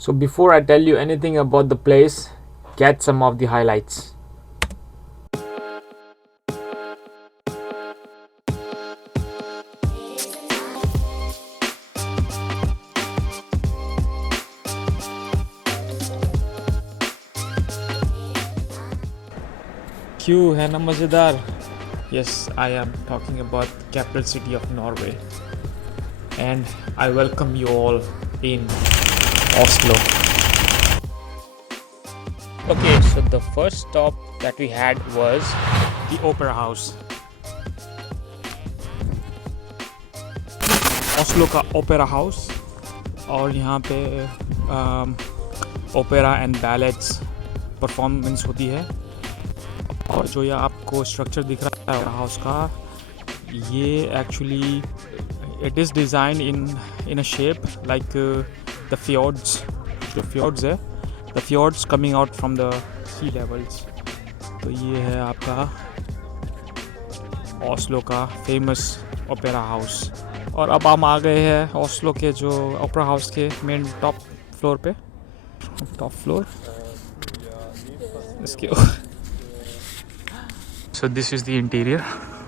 So before I tell you anything about the place, get some of the highlights. क्यों है ना मज़ेदार? Yes, I am talking about capital city of Norway, and I welcome you all in Oslo. Okay, so the first stop that we had was the Opera House. Oslo का opera house, और यहाँ पे opera and ballets performance होती है। और जो ये आपको स्ट्रक्चर दिख रहा है ओपेरा हाउस का, ये actually it is design in a shape like the fjords. जो फ्योर्ड्स है, the fjords coming out from the sea levels. तो ये है आपका ओस्लो का फेमस ओपेरा हाउस। और अब हम आ गए हैं ओस्लो के जो ओपेरा हाउस के मेन टॉप फ्लोर पे। टॉप फ्लोर इसके। So this is the interior.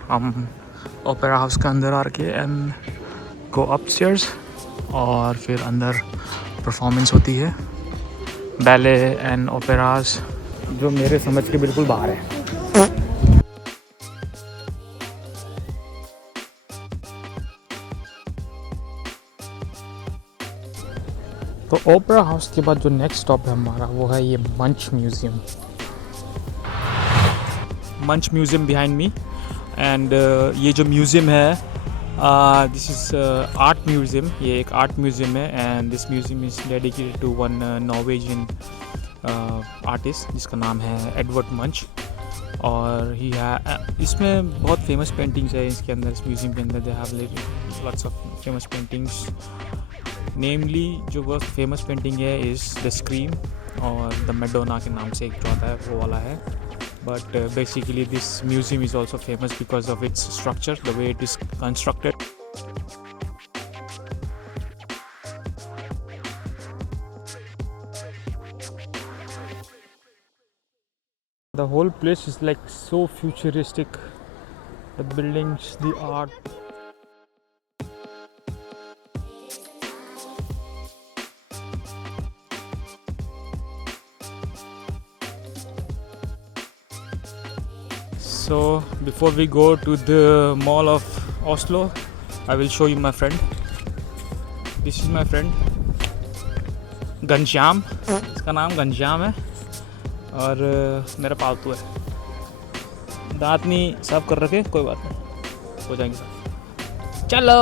हम ओपेरा हाउस के अंदर आ के एंड गो अपस्टेयर्स, और फिर अंदर परफॉर्मेंस होती है बैले एंड ओपेराज, जो मेरे समझ के बिल्कुल बाहर है। तो ओपेरा हाउस के बाद जो नेक्स्ट स्टॉप है हमारा, वो है ये मंच म्यूज़ियम। मंच म्यूज़ियम बिहाइंड मी। एंड ये जो म्यूज़ियम है, दिस इज़ आर्ट म्यूज़ियम। ये एक आर्ट म्यूज़ियम है, and this museum is dedicated to one Norwegian artist जिसका नाम है एडवर्ड मंच। और ही इसमें बहुत फेमस पेंटिंग्स है इसके अंदर, इस म्यूज़ियम के अंदर। They have lots of famous paintings. Namely जो बहुत फेमस पेंटिंग है इज़ द स्क्रीम, और द मेडोना के नाम से एक जो आता है वो वाला है। But basically this museum is also famous because of its structure, the way it is constructed. The whole place is like so futuristic. The buildings, the art. So before we go to the mall of Oslo, I will show you my friend. This is my friend Ghanshyam. इसका नाम घनश्याम है, और मेरा पालतू है। दांत नहीं साफ कर रखे, कोई बात नहीं, हो जाएंगे। चलो।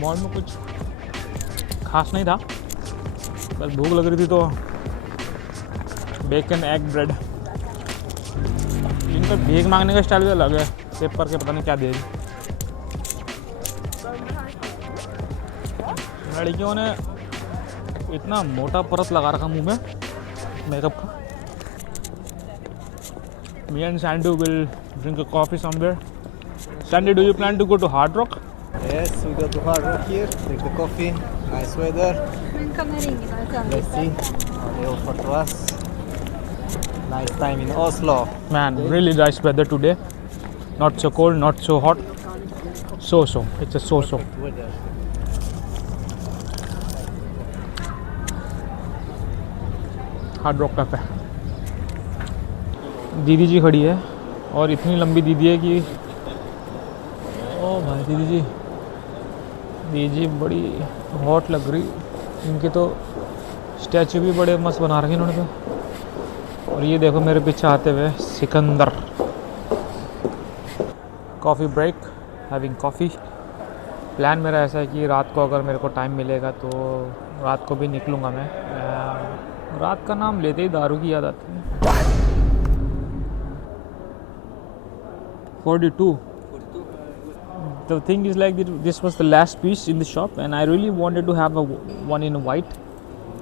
मॉल में कुछ खास नहीं था, बस भूख लग रही थी तो बेकन एग ब्रेड। इनका भीख मांगने का स्टाइल भी अलग है, सेब करके पता नहीं क्या दे रही। लड़कियों ने इतना मोटा परत लगा रखा मुंह में मेकअप का। Me and Sandu will drink a coffee somewhere. Sandy, do you plan to go to Hard Rock? Yes, we go to Hard Rock here, drink the coffee, nice weather. Let's see how they offer to us. Nice time in Oslo. Man, really nice weather today. Not so cold, not so hot. So. It's a so. Perfect weather. Hard rock cafe. दीदी जी खड़ी है, और इतनी लंबी दीदी है कि ओ भाई, दीदी जी बड़ी हॉट लग रही। इनके तो स्टैचू भी बड़े मस्त बना रखे इन्होंने तो। और ये देखो मेरे पीछे आते हुए Sikandar. Coffee break, having coffee. Plan मेरा ऐसा है कि रात को अगर मेरे को टाइम मिलेगा तो रात को भी निकलूँगा मैं। रात का नाम लेते ही दारू की याद आती है। 42. The thing is like this was the last piece in the shop, and I really wanted to have one in white,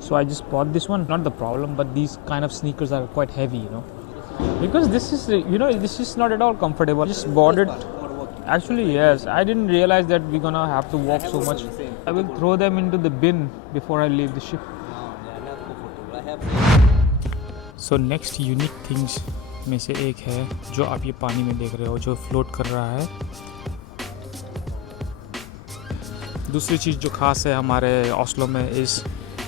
So I just bought this one. Not the problem, but these kind of sneakers are quite heavy, you know. Because this is, you know, this is not at all comfortable. I just bought it. Actually, yes. I didn't realize that we're gonna have to walk so much. I will throw them into the bin before I leave the ship. So next unique things में से एक है जो आप ये पानी में देख रहे हो, जो फ्लोट कर रहा है. दूसरी चीज़ जो खास है हमारे ओस्लो में इज़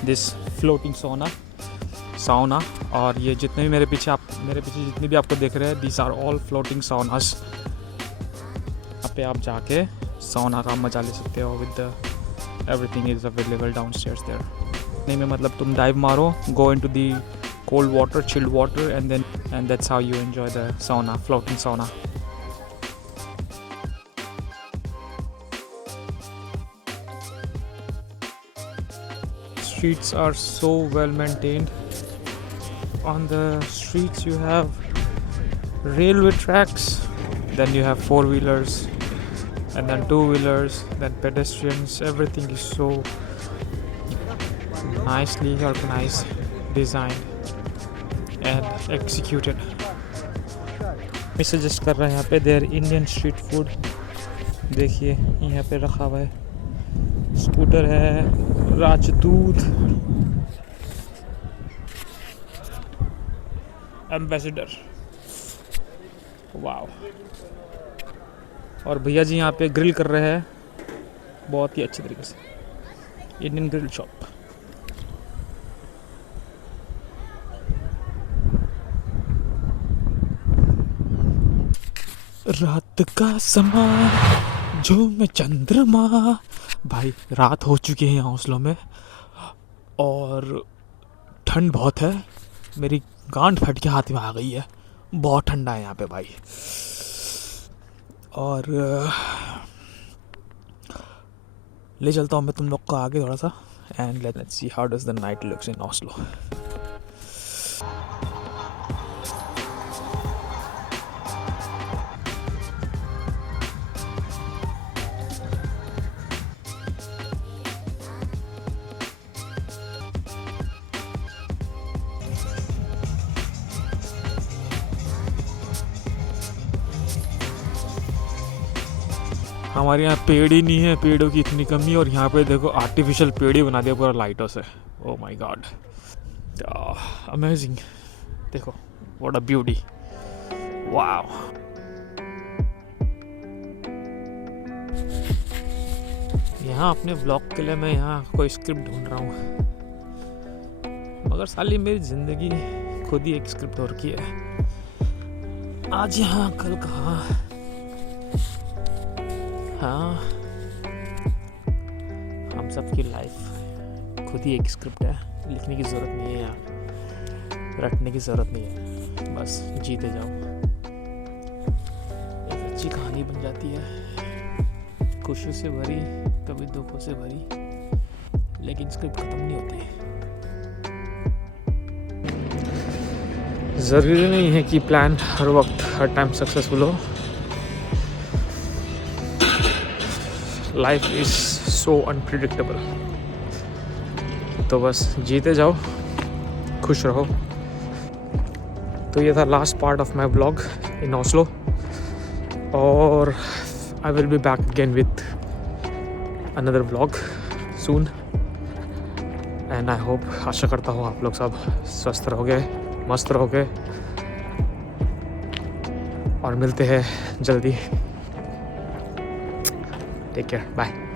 दिस फ्लोटिंग साउना. और ये जितने भी मेरे पीछे जितने भी आपको देख रहे हैं, दीज आर ऑल फ्लोटिंग साउनास. यहाँ पे आप जाके साउना का मजा ले सकते हो with everything is available downstairs there. नहीं में मतलब तुम डाइव मारो, go into the cold water, chilled water, and that's how you enjoy the sauna, floating sauna. Streets are so well maintained. On the streets you have railway tracks, then you have four-wheelers, and then two-wheelers, then pedestrians. Everything is so nicely organized, designed and executed. मैं suggest कर रहा है यहाँ पे their Indian street food. देखिए यहाँ पे रखा हुआ है, स्कूटर है, राजदूत, एम्बेसडर, वाव. और भैया जी यहाँ पे ग्रिल कर रहे हैं बहुत ही अच्छे तरीके से. Indian grill shop. रात का समा जो मैं चंद्रमा. भाई रात हो चुकी है यहाँ ओस्लो में और ठंड बहुत है. मेरी गांड फट के हाथ में आ गई है. बहुत ठंडा है यहाँ पे भाई. और ले चलता हूँ मैं तुम लोग को आगे थोड़ा सा. And let's see how does the night looks in Oslo. हमारे यहाँ पेड़ ही नहीं है, पेड़ों की इतनी कमी. और यहाँ पे देखो आर्टिफिशियल पेड़ ही बना दिया पूरा लाइटों से. Oh my God, amazing. देखो व्हाट अ ब्यूटी, वाव. यहाँ अपने व्लॉग के लिए मैं यहाँ कोई स्क्रिप्ट ढूंढ रहा हूँ, मगर साली मेरी ज़िंदगी खुद ही एक स्क्रिप्ट हो रखी है. आज यहाँ कल कहाँ. हाँ, हम सब की लाइफ खुद ही एक स्क्रिप्ट है. लिखने की ज़रूरत नहीं है यार, रटने की ज़रूरत नहीं है. बस जीते जाओ. एक अच्छी कहानी बन जाती है, खुशियों से भरी, कभी दुखों से भरी, लेकिन स्क्रिप्ट ख़त्म नहीं होती. ज़रूरी नहीं है कि प्लान हर वक्त हर टाइम सक्सेसफुल हो. Life is so unpredictable. तो बस जीते जाओ, खुश रहो. तो ये था last part of my blog in Oslo. और I will be back again with another blog soon. And I hope, आशा करता हूँ आप लोग सब स्वस्थ रहोगे, मस्त रहोगे. और मिलते हैं जल्दी. Take care. Bye.